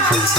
Yeah.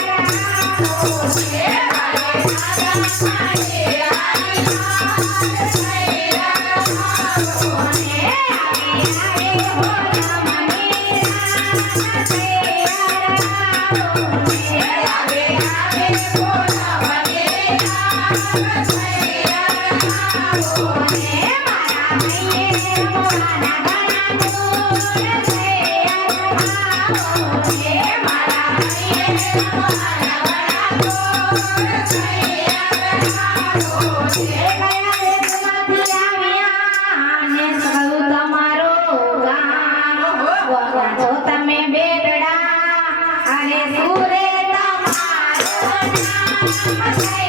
Yeah.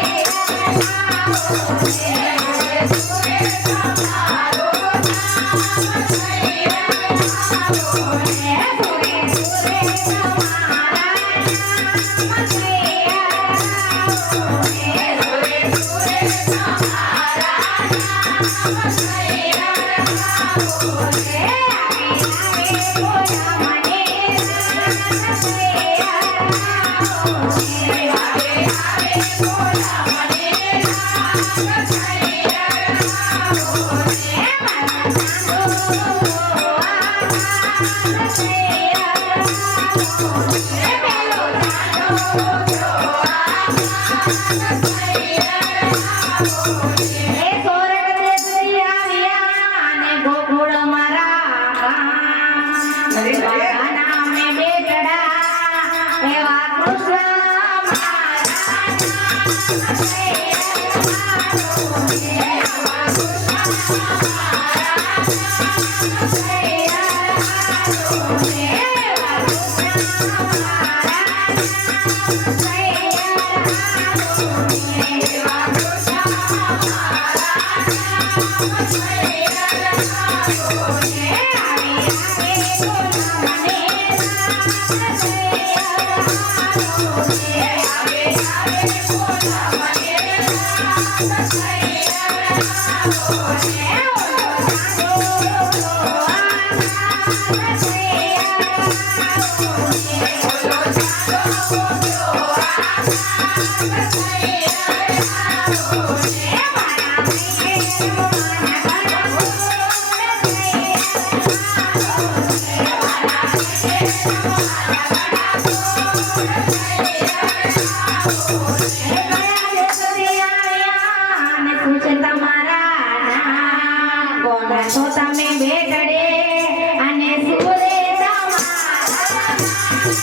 Hey, hey, hey, hey,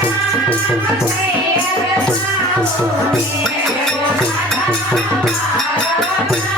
Thank you.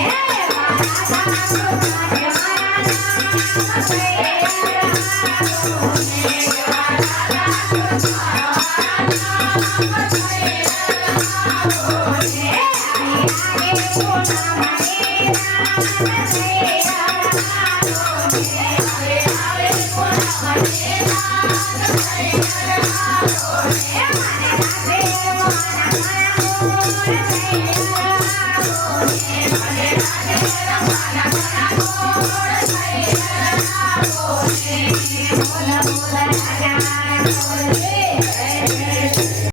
Yeah.